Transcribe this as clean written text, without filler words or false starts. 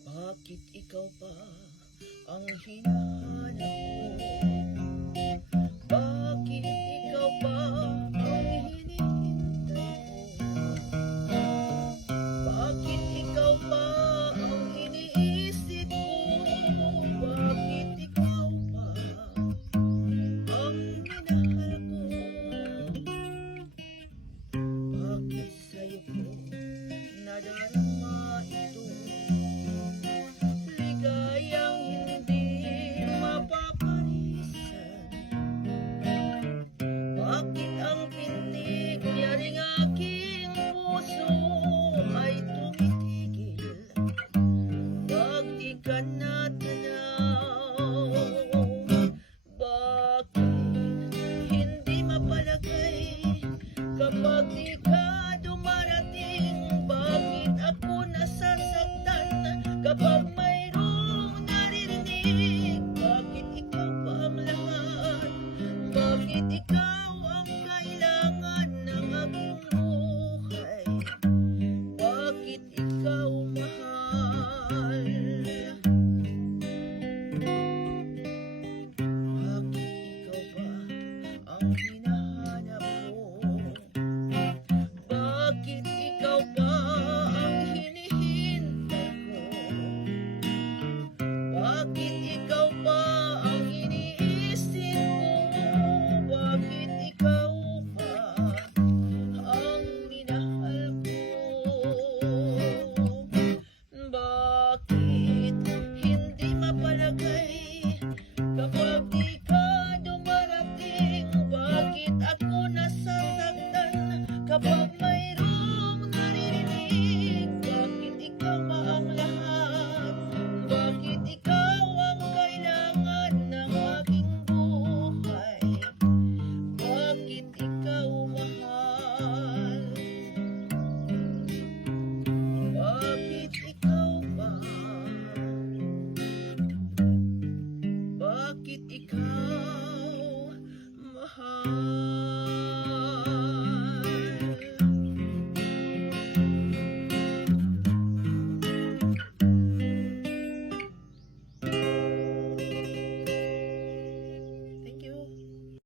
Bakit ikaw pa ang hinahanap ko? Bakit ikaw pa ang hinihintay ko? Bakit ikaw pa ang iniisip ko? Bakit ikaw pa ang minahal ko? Bakit sa'yo ko nadarama ito? Ligayang hindi mapaparisan. Bakit ang pintig yaring aking puso ay tumitigil pag di ka natanaw? Bakit hindi mapalagay kapag di ka dumarating? Bakit ako nasasaktan kapag mayroong naririnig? Bakit ikaw pa ang lahat? Bakit ikaw ang kailangan ng aking buhay? Bakit ikaw mahal? Bakit ikaw ba ang hinahanap ko? Bakit ikaw ba ang hinihintay ko? Bakit ikaw ba